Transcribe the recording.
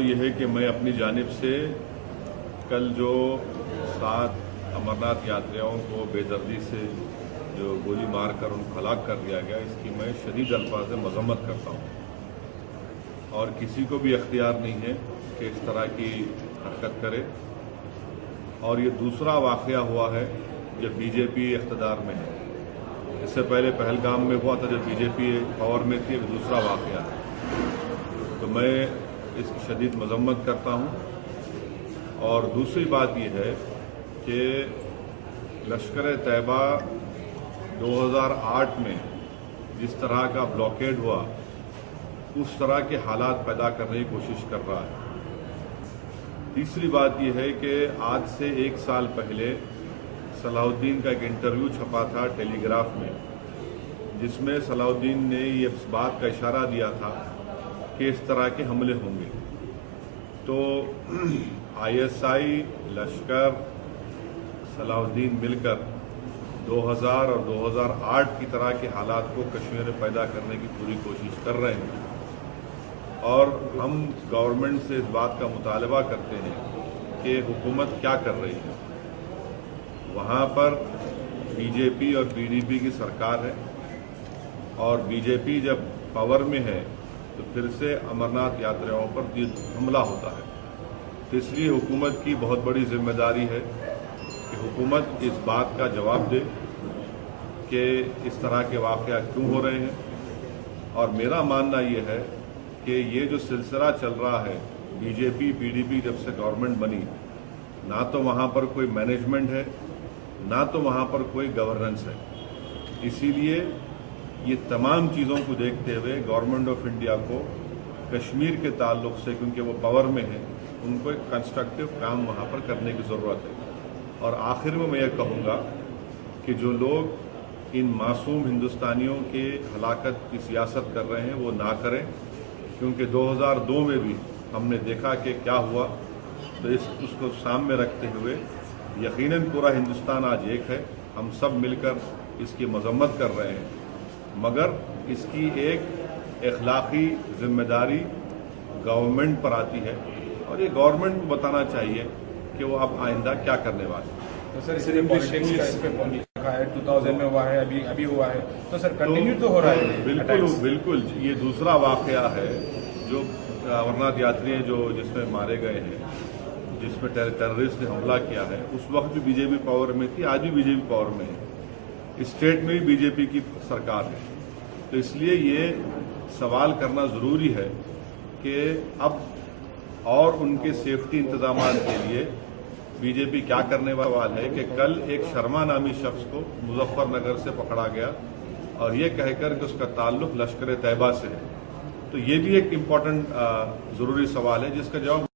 تو یہ ہے کہ میں اپنی جانب سے کل جو 7 امرناتھ یاتریوں کو بے دردی سے جو گولی مار کر ان کو ہلاک کر دیا گیا، اس کی میں شدید الفاظ میں مذمت کرتا ہوں، اور کسی کو بھی اختیار نہیں ہے کہ اس طرح کی حرکت کرے۔ اور یہ دوسرا واقعہ ہوا ہے جب بی جے پی اقتدار میں ہے۔ اس سے پہلے پہلگام میں ہوا تھا جب بی جے پی پاور میں تھی، دوسرا واقعہ ہے۔ تو میں اس کی شدید مذمت کرتا ہوں۔ اور دوسری بات یہ ہے کہ لشکر طیبہ 2008 میں جس طرح کا بلاکیڈ ہوا، اس طرح کے حالات پیدا کرنے کی کوشش کر رہا ہے۔ تیسری بات یہ ہے کہ آج سے 1 سال پہلے صلاح الدین کا ایک انٹرویو چھپا تھا ٹیلی گراف میں، جس میں صلاح الدین نے یہ اس بات کا اشارہ دیا تھا کہ اس طرح کے حملے ہوں گے۔ تو آئی ایس آئی، لشکر، صلاح الدین مل کر 2000 اور 2008 کی طرح کے حالات کو کشمیر میں پیدا کرنے کی پوری کوشش کر رہے ہیں، اور ہم گورنمنٹ سے اس بات کا مطالبہ کرتے ہیں کہ حکومت کیا کر رہی ہے۔ وہاں پر بی جے پی اور پی ڈی پی کی سرکار ہے، اور بی جے پی جب پاور میں ہے تو پھر سے امرناتھ یاتریوں پر حملہ ہوتا ہے۔ تو اس لیے حکومت کی بہت بڑی ذمہ داری ہے کہ حکومت اس بات کا جواب دے کہ اس طرح کے واقعات کیوں ہو رہے ہیں۔ اور میرا ماننا یہ ہے کہ یہ جو سلسلہ چل رہا ہے، بی جے پی پی ڈی پی جب سے گورنمنٹ بنی، نہ تو وہاں پر کوئی مینجمنٹ ہے، نہ تو وہاں پر کوئی گورننس ہے۔ اسی لیے یہ تمام چیزوں کو دیکھتے ہوئے گورنمنٹ آف انڈیا کو کشمیر کے تعلق سے، کیونکہ وہ پاور میں ہے، ان کو ایک کنسٹرکٹیو کام وہاں پر کرنے کی ضرورت ہے۔ اور آخر میں یہ کہوں گا کہ جو لوگ ان معصوم ہندوستانیوں کے ہلاکت کی سیاست کر رہے ہیں وہ نہ کریں، کیونکہ 2002 میں بھی ہم نے دیکھا کہ کیا ہوا۔ تو اس کو سامنے رکھتے ہوئے یقیناً پورا ہندوستان آج ایک ہے، ہم سب مل کر اس کی مذمت کر رہے ہیں، مگر اس کی ایک اخلاقی ذمہ داری گورنمنٹ پر آتی ہے، اور یہ گورنمنٹ کو بتانا چاہیے کہ وہ اب آئندہ کیا کرنے والے ہیں۔ تو سر اس لیے پالیٹکس کا اس پہ لکھا ہے 2000 میں ہوا ہے، ابھی ہوا ہے، تو سر کنٹینیو تو ہو رہا ہے۔ بالکل یہ دوسرا واقعہ ہے جو امرناتھ یاتری جس میں مارے گئے ہیں، جس میں ٹیررسٹ نے حملہ کیا ہے۔ اس وقت بھی بی جے پی پاور میں تھی، آج بھی بی جے پی پاور میں ہے، اسٹیٹ میں بھی بی جے پی کی سرکار ہے۔ تو اس لیے یہ سوال کرنا ضروری ہے کہ اب اور ان کے سیفٹی انتظامات کے لیے بی جے پی کیا کرنے والا ہے کہ کل ایک شرما نامی شخص کو مظفر نگر سے پکڑا گیا، اور یہ کہہ کر کہ اس کا تعلق لشکر طیبہ سے ہے۔ تو یہ بھی ایک امپورٹنٹ ضروری سوال ہے جس کا جواب